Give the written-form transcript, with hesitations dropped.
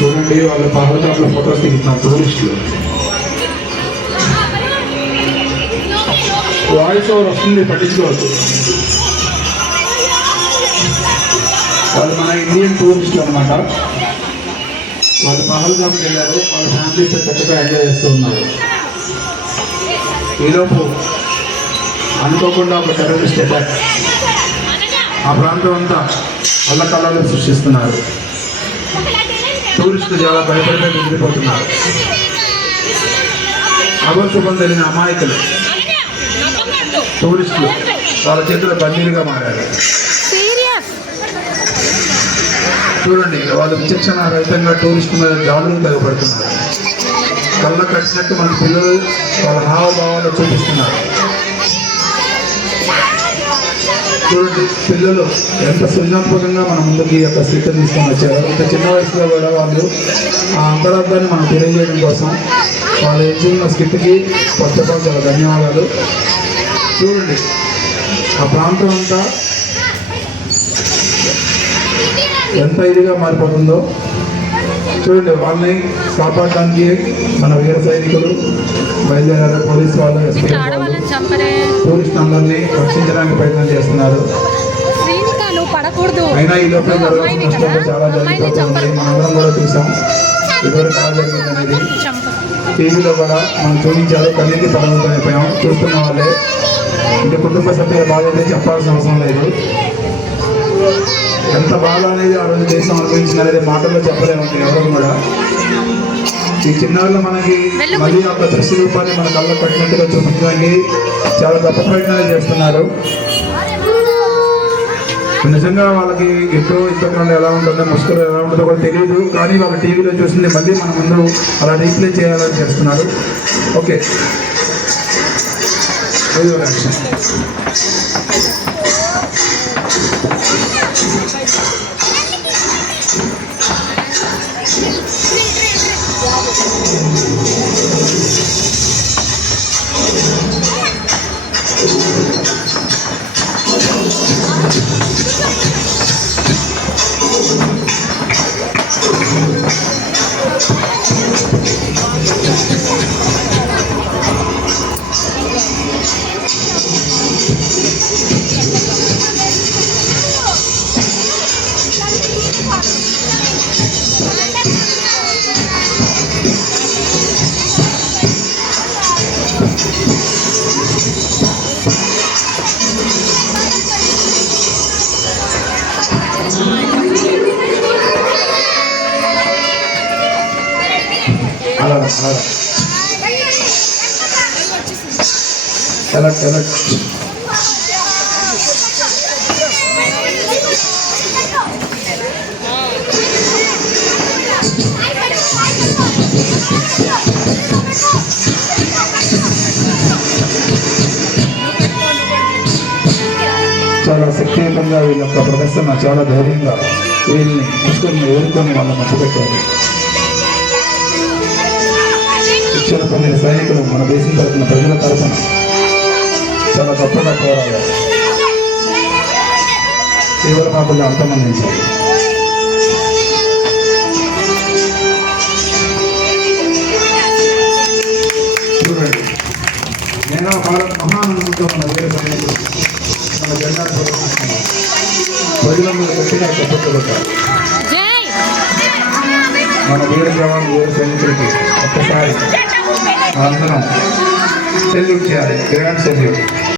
చూడండి, వాళ్ళ పహల్గామ్లో ఫొటోస్ దిగుతున్నారు టూరిస్టులు. వాయిస్ ఓవర్ వస్తుంది, పట్టించుకోవద్దు. వాళ్ళు మన ఇండియన్ టూరిస్టులు అనమాట. వాళ్ళు పహల్గామ్కి వెళ్ళారు, వాళ్ళ ఫ్యామిలీతో చక్కగా ఎంజాయ్ చేస్తూ ఉన్నారు. ఈలోపు అనుకోకుండా ఒక టెర్రరిస్ట్ అటాక్, ఆ ప్రాంతం అంతా అల్లకల్లాలు సృష్టిస్తున్నారు. టూరిస్టులు చాలా భయపడిపోయి మిగిలిపోతున్నారు. అభశుభం తెలియని అమాయకులు టూరిస్టులు వాళ్ళ చేతుల బందీలుగా మారారు. చూడండి, వాళ్ళు విచక్షణ రహితంగా టూరిస్టు మీద దాడులు తెగబడుతున్నారు. కళ్ళ కట్టినట్టు మన పిల్లలు వాళ్ళ హావభావాలు చూపిస్తున్నారు. చూడండి, పిల్లలు ఎంత సృజనాత్మకంగా మన ముందుకి ఈ యొక్క స్థితిని తీసుకొని వచ్చారు. ఇంత చిన్న వయసులో కూడా వాళ్ళు ఆ అంతరార్థాన్ని మనం తెలియజేయడం కోసం వాళ్ళు ఎంచుకున్న స్థితికి కొత్తపాటు చాలా ధన్యవాదాలు. చూడండి, ఆ ప్రాంతం అంతా ఎంత ఇదిగా మారిపోతుందో. చూడండి, వాళ్ళని కాపాడడానికి మన వీర సైనికులు బయలుదేరారు. పోలీసు వాళ్ళు, ఎస్పీ టూరిస్ట్ అందరినీ రక్షించడానికి ప్రయత్నం చేస్తున్నారు. అయినా ఈ లోపల జరగాల్సిన నష్టంలో చాలా జరిగిపోతుంది. మనందరం కూడా చూసాం ఇదివరకు ఎలా జరిగింది అనేది. టీవీలో కూడా మనం చూపించారు, కన్నీటి పడవైపోయాం. చూస్తున్న వాళ్ళే, ఇంటి కుటుంబ సభ్యుల బాధ అయితే చెప్పాల్సిన అవసరం లేదు. ఎంత బాధ అనేది ఆ రోజు దేశం అనుభవించింది అనేది మాటల్లో చెప్పలేమండి ఎవరు కూడా. ఈ చిన్నాళ్ళు మనకి మళ్ళీ ఒక దృశ్య రూపాన్ని మన కళ్ళ పట్టినట్టుగా చూపించడానికి చాలా గొప్ప ప్రయత్నాలు చేస్తున్నారు. నిజంగా వాళ్ళకి ఎప్పుడో ఇన్స్టాగ్రామ్లో ఎలా ఉంటుందో, ముస్కులు ఎలా ఉంటుందో కూడా తెలియదు. కానీ వాళ్ళ టీవీలో చూసింది మళ్ళీ మన ముందు అలా రీప్లే చేయాలని చేస్తున్నారు. Okay, action. చాలా శక్తివంతంగా వీళ్ళ యొక్క ప్రదర్శన, చాలా ధైర్యంగా వీళ్ళని ముస్లింని ఎదుర్కొని వాళ్ళని మట్టుపెట్టారు. శిక్షణ పొందిన సైనికులు మన దేశం తరఫున, ప్రజల తరఫున చాలా గొప్పగా పోరాడారు. తీవ్రవాదులు అంతమందించారు. చూడండి, నేను భారత్ మహానందంతో మన వీర సైనికులు మన జెండా ప్రదర్శిస్తున్నారు. ప్రజల మీద గట్టిగా చెప్పబడ్డారు. మన వీర జవాన్, వీర సైనికులకి ఒక్కసారి అందరం సెల్యూట్ చేయాలి. Grand salute.